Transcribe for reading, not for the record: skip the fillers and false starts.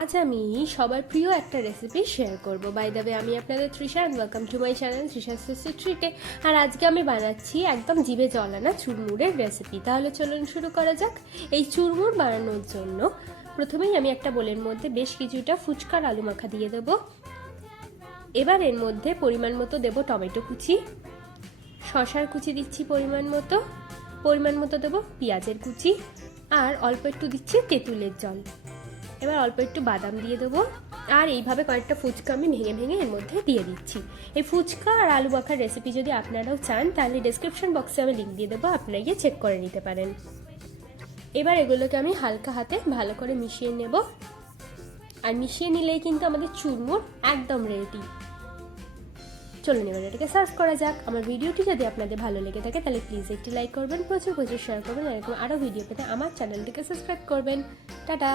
আজ আমি সবার প্রিয় একটা রেসিপি শেয়ার করব। বাই দ্য ওয়ে, আমি আপনাদের Trisha and welcome to my channel Trisha's tasty ট্রিটে। আর আজকে আমি বানাচ্ছি একদম জিভে জল আনা চুরমুরের রেসিপি। তাহলে চলুন শুরু করা যাক। এই চুরমুর বানানোর জন্য প্রথমেই আমি একটা বোলের মধ্যে বেশ কিছুটা ফুচকার আলু মাখা দিয়ে দেবো। এবার এর মধ্যে পরিমাণ মতো দেবো টমেটো কুচি, শশার কুচি দিচ্ছি পরিমাণ মতো দেবো পেঁয়াজের কুচি, আর অল্প একটু দিচ্ছি তেঁতুলের জল। এবার অল্প একটু বাদাম দিয়ে দেবো, আর এইভাবে কয়েকটা ফুচকা আমি ভেঙে ভেঙে এর মধ্যে দিয়ে দিচ্ছি। এই ফুচকা আর আলু মাখার রেসিপি যদি আপনারাও চান তাহলে ডেসক্রিপশন বক্সে আমি লিঙ্ক দিয়ে দেবো, আপনারা গিয়ে চেক করে নিতে পারেন। এবার এগুলোকে আমি হালকা হাতে ভালো করে মিশিয়ে নেব, আর মিশিয়ে নিলেই কিন্তু আমাদের চুরমুর একদম রেডি। চলুন এবার এটাকে সার্ভ করা যাক। আমার ভিডিওটি যদি আপনাদের ভালো লেগে থাকে তাহলে প্লিজ একটি লাইক করবেন, প্রচুর শেয়ার করবেন, এরকম আরও ভিডিও পেতে আমার চ্যানেলটিকে সাবস্ক্রাইব করবেন। টাটা।